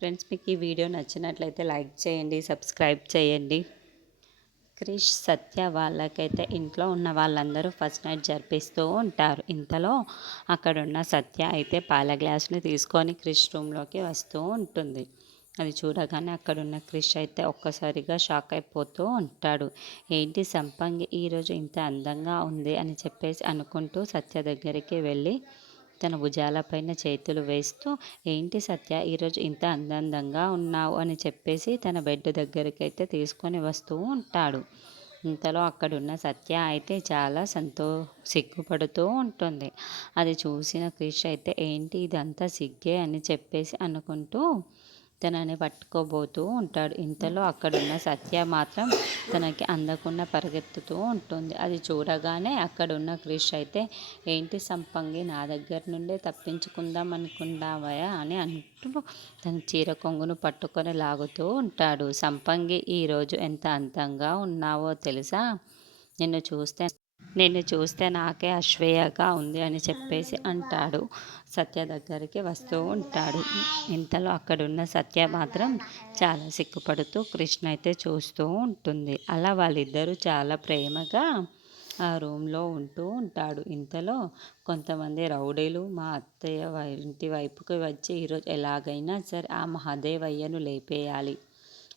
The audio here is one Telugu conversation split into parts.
ఫ్రెండ్స్, మీకు ఈ వీడియో నచ్చినట్లయితే లైక్ చేయండి, సబ్స్క్రైబ్ చేయండి. క్రిష్, సత్య వాళ్ళకైతే ఇంట్లో ఉన్న వాళ్ళందరూ ఫస్ట్ నైట్ జరిపిస్తూ ఉంటారు. ఇంతలో అక్కడున్న సత్య అయితే పాల గ్లాస్ని తీసుకొని క్రిష్ రూమ్లోకి వస్తూ ఉంటుంది. అది చూడగానే అక్కడున్న క్రిష్ అయితే ఒక్కసారిగా షాక్ అయిపోతూ ఉంటాడు. ఏంటి సంపంగి ఈరోజు ఇంత అందంగా ఉంది అని చెప్పేసి అనుకుంటూ సత్య దగ్గరికి వెళ్ళి తన భుజాలపైన చేతులు వేస్తూ, ఏంటి సత్య ఈరోజు ఇంత అందంగా ఉన్నావు అని చెప్పేసి తన బెడ్ దగ్గరికైతే తీసుకొని వస్తూ ఉంటాడు. ఇంతలో అక్కడున్న సత్య అయితే చాలా సిగ్గుపడుతూ ఉంటుంది. అది చూసిన క్రిష్ అయితే ఏంటి ఇదంతా సిగ్గే అని చెప్పేసి అనుకుంటూ తనని పట్టుకోబోతూ ఉంటాడు. ఇంతలో అక్కడున్న సత్య మాత్రం తనకి అందకుండా పరిగెత్తుతూ ఉంటుంది. అది చూడగానే అక్కడున్న క్రిష్ అయితే, ఏంటి సంపంగి నా దగ్గర నుండే తప్పించుకుందాం అనుకున్నావా అని అంటూ తన చీర కొంగును పట్టుకొని లాగుతూ ఉంటాడు. సంపంగి ఈరోజు ఎంత అందంగా ఉన్నావో తెలుసా, నిన్ను చూస్తే నిన్ను చూస్తే నాకే అశ్వేయగా ఉంది అని చెప్పేసి అంటాడు. సత్య దగ్గరికి వస్తూ ఉంటాడు. ఇంతలో అక్కడున్న సత్య మాత్రం చాలా సిగ్గుపడుతూ కృష్ణ అయితే చూస్తూ ఉంటుంది. అలా వాళ్ళిద్దరూ చాలా ప్రేమగా ఆ రూమ్లో ఉంటూ ఉంటాడు. ఇంతలో కొంతమంది రౌడీలు మా అత్తయ్య ఇంటి వైపుకి వచ్చి ఈరోజు ఎలాగైనా సరే ఆ మహాదేవయ్యను లేపేయాలి,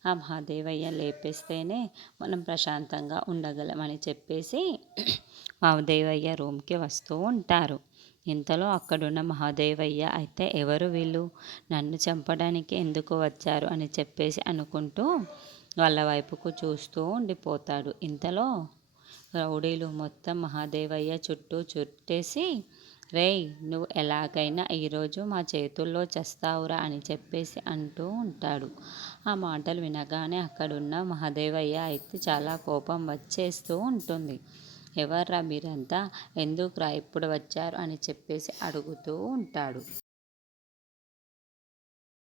ఆ మహాదేవయ్య లేపేస్తేనే మనం ప్రశాంతంగా ఉండగలమని చెప్పేసి మహాదేవయ్య రూమ్కి వస్తూ ఉంటారు. ఇంతలో అక్కడున్న మహాదేవయ్య అయితే, ఎవరు వీళ్ళు, నన్ను చంపడానికి ఎందుకు వచ్చారు అని చెప్పేసి అనుకుంటూ వాళ్ళ వైపుకు చూస్తూ ఉండిపోతాడు. ఇంతలో రౌడీలు మొత్తం మహాదేవయ్య చుట్టూ చుట్టేసి, రేయ్ నువ్వు ఎలాగైనా ఈరోజు మా చేతుల్లో చస్తావురా అని చెప్పేసి అంటూ ఉంటాడు. ఆ మాటలు వినగానే అక్కడున్న మహాదేవయ్య అయితే చాలా కోపం వచ్చేస్తూ ఉంటుంది. ఎవర్రా మీరంతా, ఎందుకురా ఇప్పుడు వచ్చారు అని చెప్పేసి అడుగుతూ ఉంటాడు.